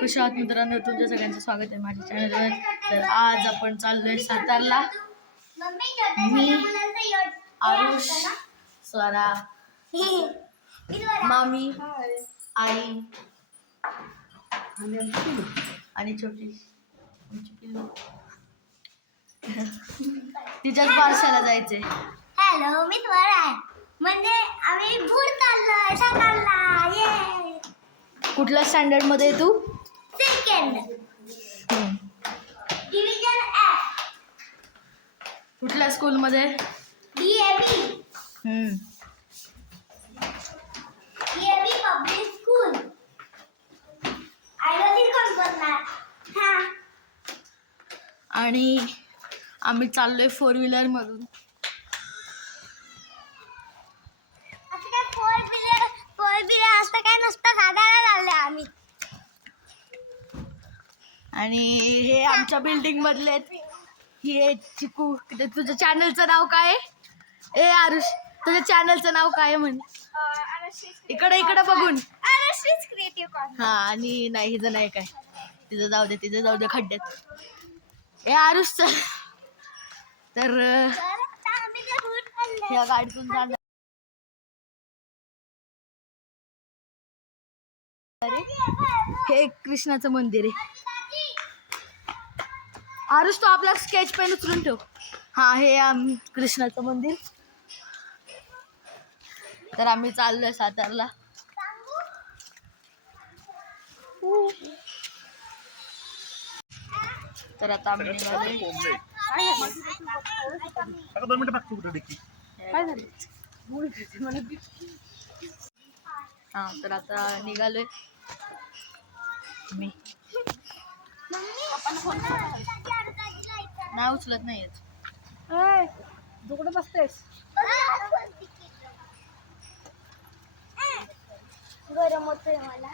कशा आहात मित्रांनो, तुमच्या सगळ्यांचं स्वागत आहे माझ्या चॅनलवर. तर आज आपण चाललोय सातारला. मी, आरुष, स्वरा, मामी, आई आणि छोटी तिच्याच बारशाला जायचंय. हॅलो, मी स्वरा आहे. म्हणजे आम्ही भूर चाललोय सातारला. ये कुठल्या स्टँडर्ड मध्ये आहे तू? Second division F. कुठल्या स्कूल मध्ये? DAV public school. आयडोली कोण करणार? हा. आणि आम्ही चाललोय 4 व्हीलर मधून. असं काय फोर व्हीलर असतं काय नसतं, साधारण चाललोय आम्ही. आणि हे आमच्या बिल्डिंग मधले आहेत. ही आहे चिकू. तुझ्या चॅनलचं नाव काय आहे? ए आरुष, तुझ्या चॅनलचं नाव काय आहे म्हण? इकडे बघून. हा. आणि नाही, हिचं नाही काय, तिचं जाऊ दे खड्ड्यात. ए आरुष तर ह्या गाडीतून जाणार. हे कृष्णाचं मंदिर आहे. आरुष, तो आपला स्केच पेन उचलून ठेव. हा, हे कृष्णाचं मंदिर. तर आम्ही चाललोय सातारला. तर आता आम्ही निघालोय. हा, तर आता निघालोय मी. नाही उचलत नाही येत. तू कुठे बसतेस? गरम होतोय मला.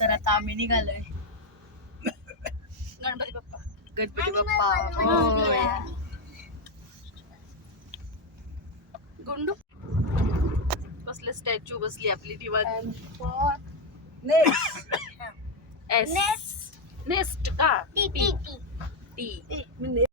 तर आता आम्ही निघालोय. गणपती बाप्पा मोरया. गुंडू कसले स्टॅच्यू बसली आपली दिवाळी. नेस्ट का टी. टी.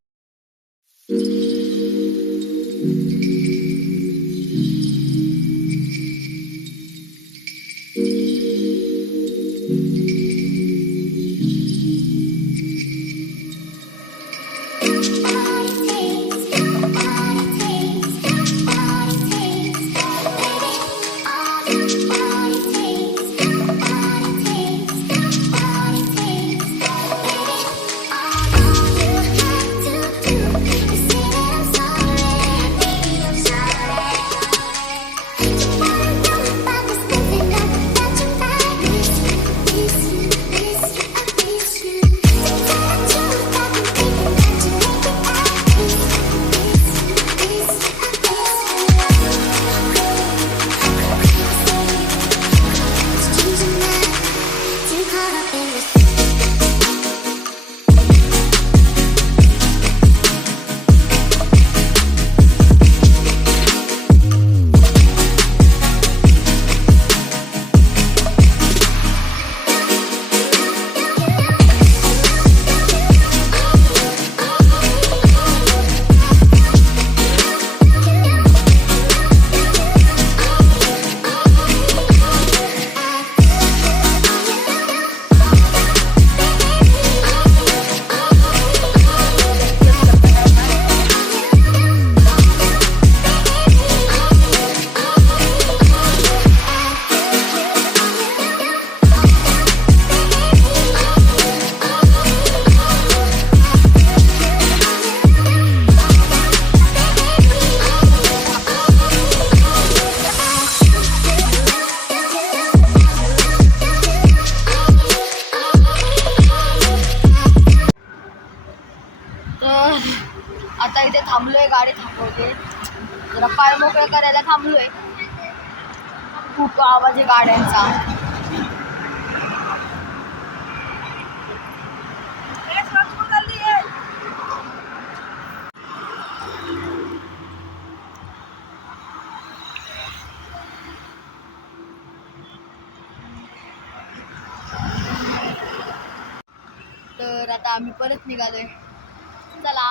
आता इथे थांबलोय, गाडी थांबवते. जरा पाय मोकळे करायला थांबलोय. खूप आवाज आहे गाड्यांचा. तर आता आम्ही परत निघालोय. चला.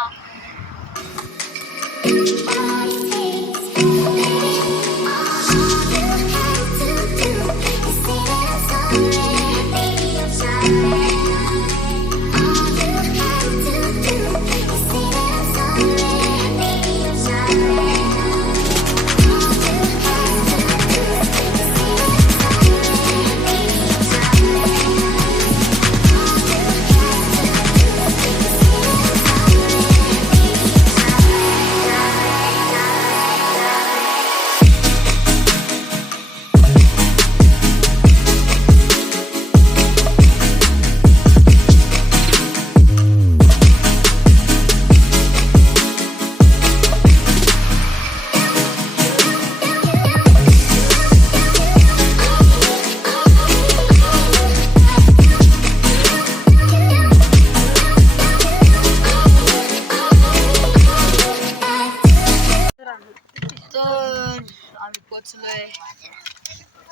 तर आम्ही पोचलोय.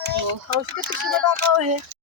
हो.